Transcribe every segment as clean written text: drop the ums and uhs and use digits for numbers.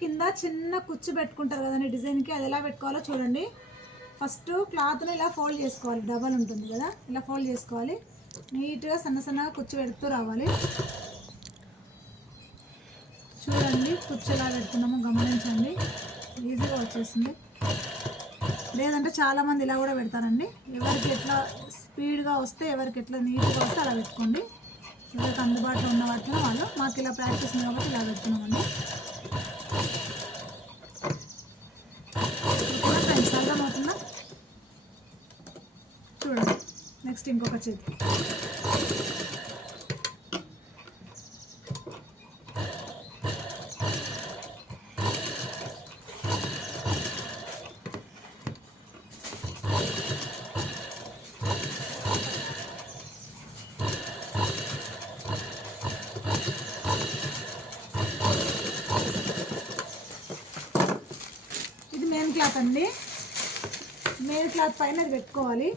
కింద చిన్న కుచ్చు పెట్టుకుంటారు కదండి డిజైన్కి, అది ఎలా పెట్టుకోవాలో చూడండి. ఫస్ట్ క్లాత్ని ఇలా ఫోల్డ్ చేసుకోవాలి, డబల్ ఉంటుంది కదా, ఇలా ఫోల్డ్ చేసుకోవాలి. నీట్గా సన్నగా కుచ్చు పెడుతూ రావాలి. చూడండి కుచ్చు ఎలా పెట్టుకున్నామో గమనించండి, ఈజీగా వచ్చేసింది. లేదంటే చాలామంది ఇలా కూడా పెడతారండి. ఎవరికి ఎట్లా స్పీడ్గా వస్తే, ఎవరికి ఎట్లా నీట్గా వస్తే అలా పెట్టుకోండి. ఎవరికి అందుబాటులో ఉన్న వాటిలో వాళ్ళు. మాకు ఇలా ప్రాక్టీస్ ఉంది కాబట్టి ఇలా పెట్టుకున్నామండి. ఫ్రెండ్స్ అర్థమవుతుందా? చూడండి. నెక్స్ట్ ఇంకొక చేతి. మెయిన్ క్లాత్ అండి, మెయిన్ క్లాత్ పైన అది పెట్టుకోవాలి.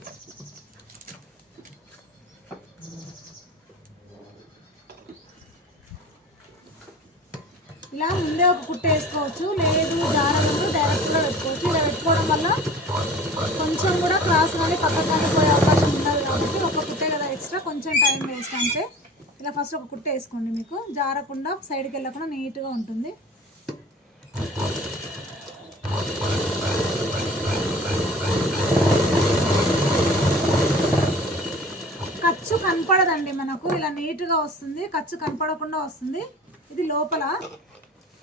ఇలా ముందే ఒక కుట్ట వేసుకోవచ్చు, లేదు జారాలను డైరెక్ట్గా పెట్టుకోవచ్చు. ఇలా పెట్టుకోవడం వల్ల కొంచెం కూడా క్రాస్ కానీ పక్కకు కానీ పోయే అవకాశం ఉండదు కాబట్టి ఒక కుట్టే కదా ఎక్స్ట్రా, కొంచెం టైం వేస్ట్ అంటే. ఇలా ఫస్ట్ ఒక కుట్ట వేసుకోండి, మీకు జారకుండా సైడ్కి వెళ్ళకుండా నీట్గా ఉంటుంది. ఖర్చు కనపడదండి మనకు, ఇలా నీట్గా వస్తుంది, ఖర్చు కనపడకుండా వస్తుంది. ఇది లోపల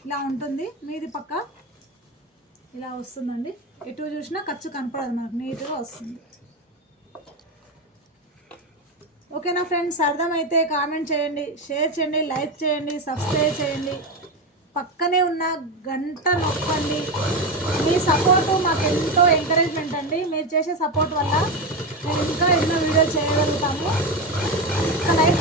ఇలా ఉంటుంది, మీది పక్క ఇలా వస్తుందండి. ఎటు చూసినా ఖర్చు కనపడదు మనకు, నీట్గా వస్తుంది. ఓకేనా ఫ్రెండ్స్? అర్థమైతే కామెంట్ చేయండి, షేర్ చేయండి, లైక్ చేయండి, సబ్స్క్రైబ్ చేయండి, పక్కనే ఉన్న గంట నొక్కండి. మీ సపోర్టు మాకు ఎంతో ఎంకరేజ్మెంట్ అండి. మీరు చేసే సపోర్ట్ వల్ల మేము ఇంకా ఎన్నో వీడియోలు చేయగలుగుతాము. లైక్